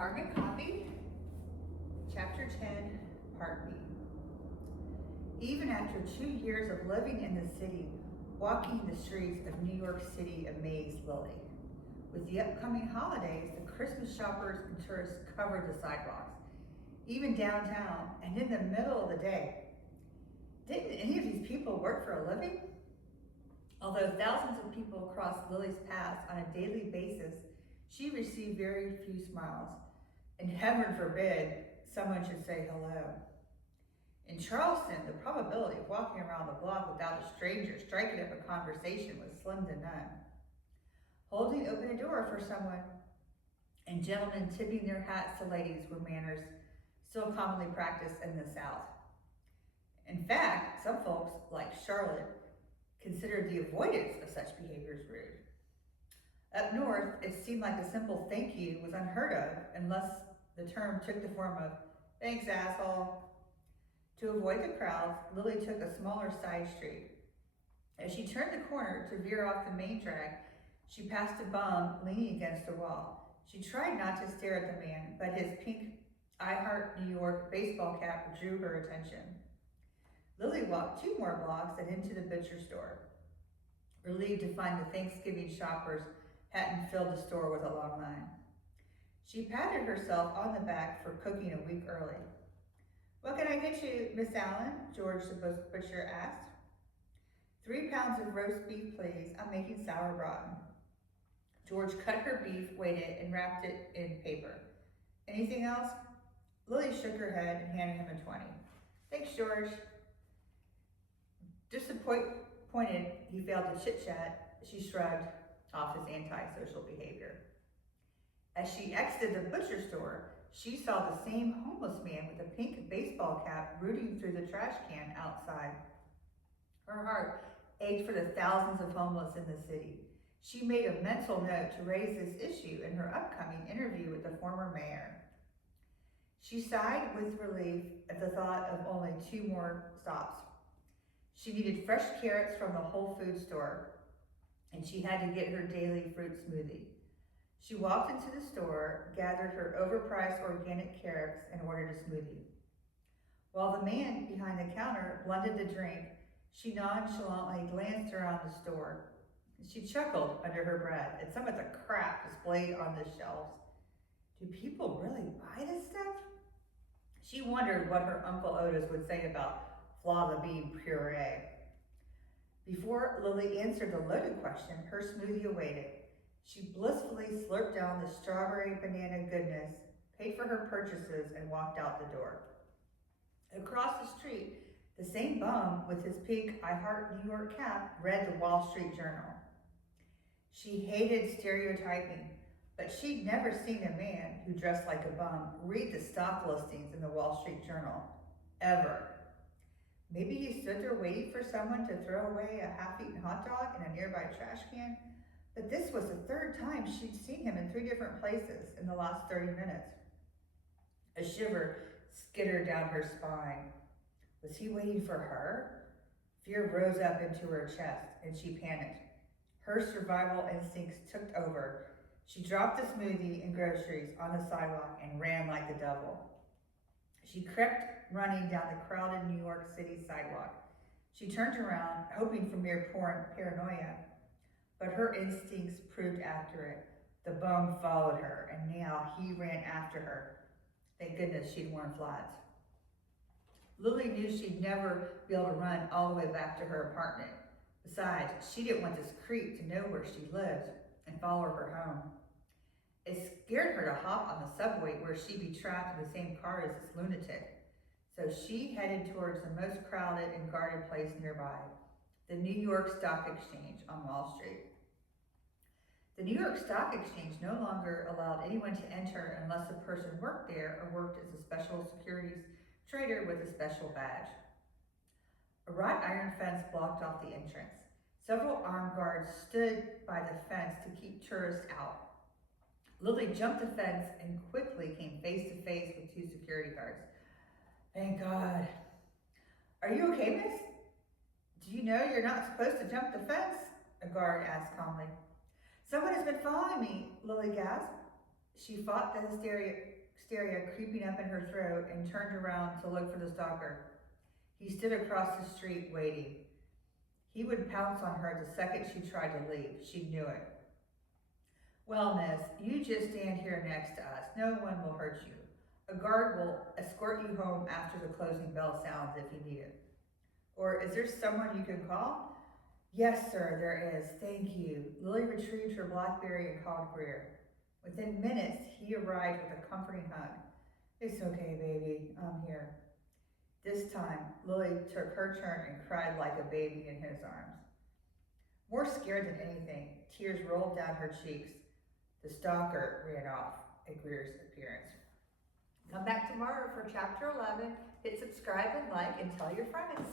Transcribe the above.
Carbon Copy, Chapter 10, Part B. Even after 2 years of living in the city, walking the streets of New York City amazed Lilly. With the upcoming holidays, the Christmas shoppers and tourists covered the sidewalks, even downtown and in the middle of the day. Didn't any of these people work for a living? Although thousands of people crossed Lilly's path on a daily basis, she received very few smiles, and heaven forbid someone should say hello. In Charleston, the probability of walking around the block without a stranger striking up a conversation was slim to none. Holding open a door for someone and gentlemen tipping their hats to ladies were manners still commonly practiced in the South. In fact, some folks, like Charlotte, considered the avoidance of such behaviors rude. Up north, it seemed like a simple thank you was unheard of unless the term took the form of, "Thanks, asshole." To avoid the crowds, Lilly took a smaller side street. As she turned the corner to veer off the main track, she passed a bum leaning against a wall. She tried not to stare at the man, but his pink I Heart New York baseball cap drew her attention. Lilly walked 2 more blocks and into the butcher store, relieved to find the Thanksgiving shoppers hadn't filled the store with a long line. She patted herself on the back for cooking a week early. "What can I get you, Miss Allen?" George the butcher asked. 3 pounds of roast beef, please. I'm making sauerbraten. George cut her beef, weighed it, and wrapped it in paper. "Anything else?" Lilly shook her head and handed him a 20. "Thanks, George." Disappointed he failed to chit-chat, she shrugged off his antisocial behavior. As she exited the butcher store, she saw the same homeless man with a pink baseball cap rooting through the trash can outside. Her heart ached for the thousands of homeless in the city. She made a mental note to raise this issue in her upcoming interview with the former mayor. She sighed with relief at the thought of only 2 more stops. She needed fresh carrots from the Whole Foods store, and she had to get her daily fruit smoothie. She walked into the store, gathered her overpriced organic carrots, and ordered a smoothie. While the man behind the counter blended the drink, she nonchalantly glanced around the store. She chuckled under her breath at some of the crap displayed on the shelves. Do people really buy this stuff? She wondered what her Uncle Otis would say about fava bean puree. Before Lilly answered the loaded question, her smoothie awaited. She blissfully slurped down the strawberry banana goodness, paid for her purchases, and walked out the door. Across the street, the same bum with his pink I Heart New York cap read the Wall Street Journal. She hated stereotyping, but she'd never seen a man who dressed like a bum read the stock listings in the Wall Street Journal, ever. Maybe he stood there waiting for someone to throw away a half-eaten hot dog in a nearby trash can, but this was the 3rd time she'd seen him in 3 different places in the last 30 minutes. A shiver skittered down her spine. Was he waiting for her? Fear rose up into her chest, and she panicked. Her survival instincts took over. She dropped the smoothie and groceries on the sidewalk and ran like the devil. She crept running down the crowded New York City sidewalk. She turned around, hoping for mere paranoia, but her instincts proved accurate. The bum followed her, and now he ran after her. Thank goodness she'd worn flats. Lilly knew she'd never be able to run all the way back to her apartment. Besides, she didn't want this creep to know where she lived and follow her home. It scared her to hop on the subway where she'd be trapped in the same car as this lunatic. So she headed towards the most crowded and guarded place nearby, the New York Stock Exchange on Wall Street. The New York Stock Exchange no longer allowed anyone to enter unless a person worked there or worked as a special securities trader with a special badge. A wrought iron fence blocked off the entrance. Several armed guards stood by the fence to keep tourists out. Lilly jumped the fence and quickly came face to face with 2 security guards. Thank God. Are you okay, miss? Do you know you're not supposed to jump the fence? A guard asked calmly. Someone has been following me, Lilly gasped. She fought the hysteria hysteria creeping up in her throat and turned around to look for the stalker. He stood across the street waiting. He would pounce on her the second she tried to leave. She knew it. Well, miss, you just stand here next to us. No one will hurt you. A guard will escort you home after the closing bell sounds if you need it. Or is there someone you can call? Yes, sir, there is. Thank you. Lilly retrieved her BlackBerry and called Grier. Within minutes, he arrived with a comforting hug. It's okay, baby. I'm here. This time, Lilly took her turn and cried like a baby in his arms. More scared than anything, tears rolled down her cheeks. The stalker ran off at Grier's appearance. Come back tomorrow for chapter 11. Hit subscribe and like and tell your friends.